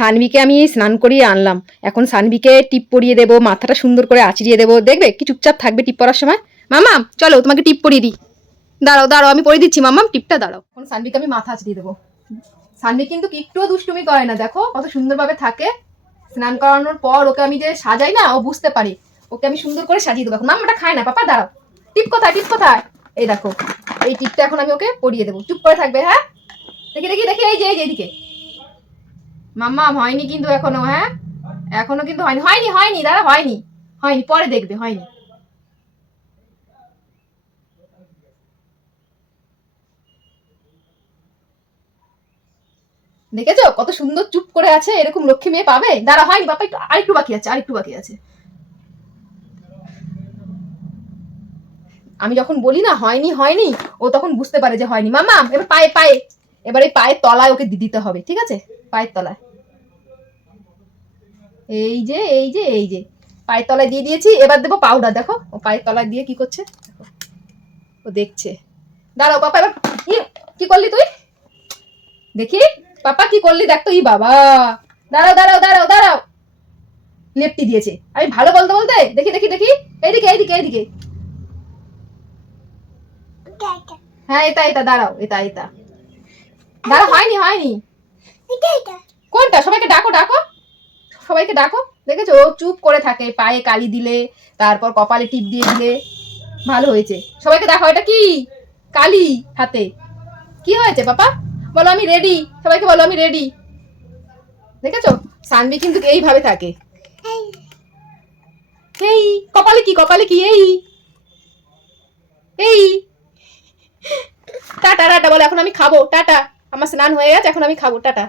সানভিকে আমি স্নান করিয়ে আনলাম। এখন সানভিকে টিপ পরিয়ে দেবো, মাথাটা সুন্দর করে আঁচড়িয়ে দেবো। দেখবে, কি চুপচাপ থাকবে টিপ পরার সময়? মামা, চলো, তোমাকে টিপ পরিয়ে দিই। দাঁড়াও দাঁড়াও, আমি পরিয়ে দিচ্ছি মামাম টিপটা দাঁড়াও। এখন সানভিকে আমি মাথা আঁচড়িয়ে দেবো। সানভি কিন্তু একটুও দুষ্টুমি করে না, দেখো, কত সুন্দরভাবে থাকে। স্নান করানোর পর ওকে আমি যে সাজাই না, ও বুঝতে পারি। ওকে আমি সুন্দর করে সাজিয়ে দেবো। এখন মামাটা খায় না, পাপা, দাঁড়াও। টিপ কোথায় টিপ কোথায়? এই দেখো, এই টিপটা এখন আমি ওকে পরিয়ে দেবো। চুপ করে থাকবে হ্যাঁ? দেখি দেখি দেখি, এই যে এই যে, এইদিকে। মাম্মা হয়নি কিন্তু এখনও হ্যাঁ? এখনও কিন্তু হয়নি। হয়নি হয়নি, দাঁড়া, হয়নি। হয়নি, পরে দেখবে, হয়নি। দেখেছ? কত সুন্দর চুপ করে আছে, এরকম লক্ষ্মী মেয়ে পাবে? দাঁড়া, হয়নি বাবা একটু, আরেকটু বাকি আছে, আরেকটু বাকি আছে। আমি যখন বলি না, হয়নি হয়নি, ও তখন বুঝতে পারে যে হয়নি। মামা এবার পায়ে পায়ে, এবার এই পায়ের তলায় ওকে দিতে হবে, ঠিক আছে? পায়ের তলায়। এই যে এই যে এই যে। পায়ের তলায় দিয়ে দিয়েছি এবার দেবো পাউডার দেখো। ও পায়ের তলায় দিয়ে কি করছে? ও দেখছে। দাঁড়াও পাপা এবার কি করলি তুই? দেখি পাপা কি করলি? দেখ তো ই বাবা। দাঁড়াও দাঁড়াও দাঁড়াও দাঁড়াও। লেপটি দিয়েছে। আমি ভালো বলতে বলতে দেখি দেখি দেখি। এইদিকে এইদিকে এইদিকে। হ্যাঁ এটা এটা দাঁড়াও এটা এটা। দাঁড়াও হয়নি হয়নি। কোনটা? সবাইকে ডাকো। দেখেছ? ও চুপ করে থাকে, পায়ে কালি দিলে, তারপর কপালে টিপ দিয়ে দিলে। ভালো হয়েছে। সবাইকে দেখো, এটা কি? কালি হাতে। কি হয়েছে, পাপা? বলো, আমি রেডি সবাইকে বলো, আমি রেডি দেখেছ? সানবি কিন্তু এইভাবে থাকে। এই, কপালে কি কপালে কি? এই। এই। টাটা টাটা, বলো, এখন আমি খাব। টাটা। আমার স্নান হয়ে গেছে, এখন আমি খাব। টাটা।